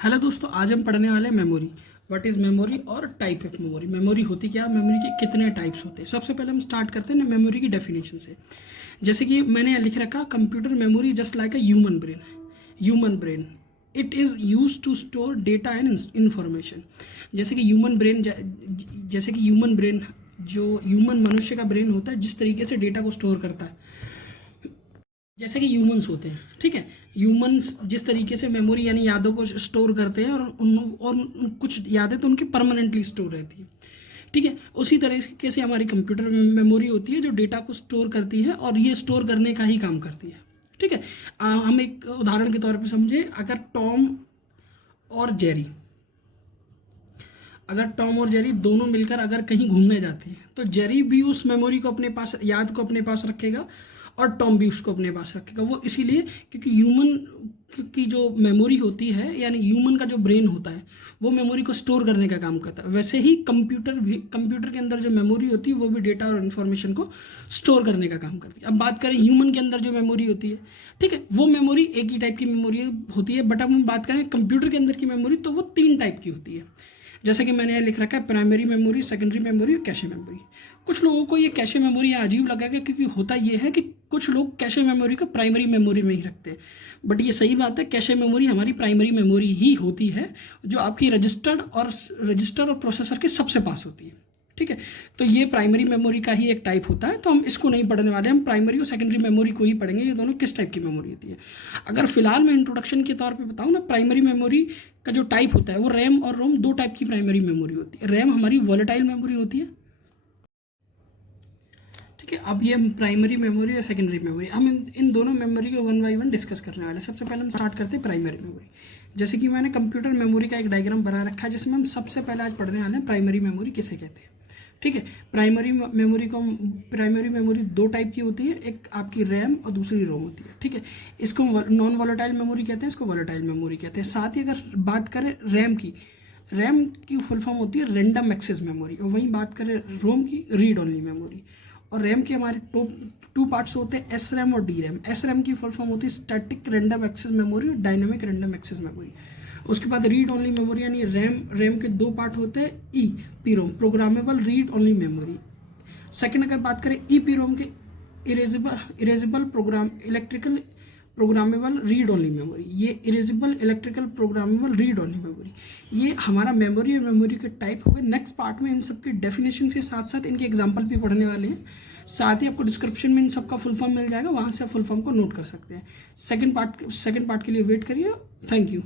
Hello दोस्तों, आज हम पढ़ने वाले हैं मेमोरी। व्हाट इज़ मेमोरी और टाइप ऑफ मेमोरी। मेमोरी होती क्या, मेमोरी के कितने टाइप्स होते हैं। सबसे पहले हम स्टार्ट करते हैं मेमोरी की डेफिनेशन से। जैसे कि मैंने लिख रखा, computer memory just like a human brain. Human brain it is use to store data and information. जैसे कि ह्यूमन ब्रेन जो ह्यूमन मनुष्य का ब्रेन होता है, जिस तरीके से डेटा को स्टोर करता है, जैसे कि ह्यूमंस होते हैं। ठीक है, ह्यूमंस जिस तरीके से मेमोरी यानी यादों को स्टोर करते हैं और कुछ यादें तो उनकी परमानेंटली स्टोर रहती है। ठीक है, उसी तरीके से हमारी कंप्यूटर मेमोरी होती है जो डेटा को स्टोर करती है और ये स्टोर करने का ही काम करती है। ठीक है, हम एक उदाहरण के तौर पे समझे, अगर टॉम और जेरी दोनों मिलकर अगर कहीं घूमने जाते हैं तो जेरी भी उस मेमोरी को अपने पास, याद को अपने पास रखेगा और टॉम भी उसको अपने पास रखेगा। वो इसीलिए क्योंकि ह्यूमन की जो मेमोरी होती है यानी ह्यूमन का जो ब्रेन होता है वो मेमोरी को स्टोर करने का काम करता है। वैसे ही कंप्यूटर के अंदर जो मेमोरी होती है वो भी डेटा और इन्फॉर्मेशन को स्टोर करने का काम करती है। अब बात करें ह्यूमन के अंदर जो मेमोरी होती है, ठीक है, वो मेमोरी एक ही टाइप की मेमोरी होती है। बट अब हम बात करें कंप्यूटर के अंदर की मेमोरी तो वो 3 टाइप की होती है। जैसे कि मैंने लिख रखा है, प्राइमरी मेमोरी, सेकेंडरी मेमोरी और कैशे मेमोरी। कुछ लोगों को ये कैशे मेमोरी अजीब लगेगा क्योंकि होता ये है कि कुछ लोग कैशे मेमोरी को प्राइमरी मेमोरी में ही रखते हैं। बट ये सही बात है, कैशे मेमोरी हमारी प्राइमरी मेमोरी ही होती है जो आपकी रजिस्टर और प्रोसेसर के सबसे पास होती है। ठीक है, तो ये प्राइमरी मेमोरी का ही एक टाइप होता है, तो हम इसको नहीं पढ़ने वाले, हम प्राइमरी और सेकेंडरी मेमोरी को ही पढ़ेंगे। ये दोनों किस टाइप की मेमोरी होती है। अगर फिलहाल मैं इंट्रोडक्शन के तौर पे बताऊँ ना, प्राइमरी मेमोरी का जो टाइप होता है वो रैम और रोम, 2 टाइप की प्राइमरी मेमोरी होती है। रैम हमारी वॉलेटाइल मेमोरी होती है। ठीक है, अब ये प्राइमरी मेमोरी और सेकेंडरी मेमोरी, हम इन दोनों मेमोरी को 1 बाय 1 डिस्कस करने वाले हैं। सबसे पहले हम स्टार्ट करते हैं प्राइमरी मेमोरी। जैसे कि मैंने कंप्यूटर मेमोरी का एक डायग्राम बना रखा है जिसमें हम सबसे पहले आज पढ़ने वाले हैं प्राइमरी मेमोरी किसे कहते हैं। ठीक है, प्राइमरी मेमोरी 2 टाइप की होती है, एक आपकी रैम और दूसरी रोम होती है। ठीक है, इसको नॉन वॉलेटाइल मेमोरी कहते हैं, इसको वॉलेटाइल मेमोरी कहते हैं। साथ ही अगर बात करें रैम की फुल फॉर्म होती है रैंडम एक्सेस मेमोरी, और वहीं बात करें रोम की, रीड ओनली मेमोरी। और रैम के हमारे टू पार्ट्स होते हैं, एस रैम और डी रैम। एस रैम की फुल फॉर्म होती है स्टैटिक रैंडम एक्सेस मेमोरी और डायनामिक रैंडम एक्सेस मेमोरी। उसके बाद रीड ओनली मेमोरी यानी रैम के 2 पार्ट होते हैं, E P ROM, programmable read only memory. Second अगर बात करें ई पी रोम के, erasable programmable read only memory. ये erasable electrical programmable read only memory, ये हमारा मेमोरी और मेमोरी के टाइप हो गए। नेक्स्ट पार्ट में इन सब की डेफिनेशन के साथ साथ इनके एग्जांपल भी पढ़ने वाले हैं। साथ ही आपको डिस्क्रिप्शन में इन सब का फुल फॉर्म मिल जाएगा, वहाँ से आप फुल फॉर्म को नोट कर सकते हैं। सेकंड पार्ट के लिए वेट करिए। Thank you.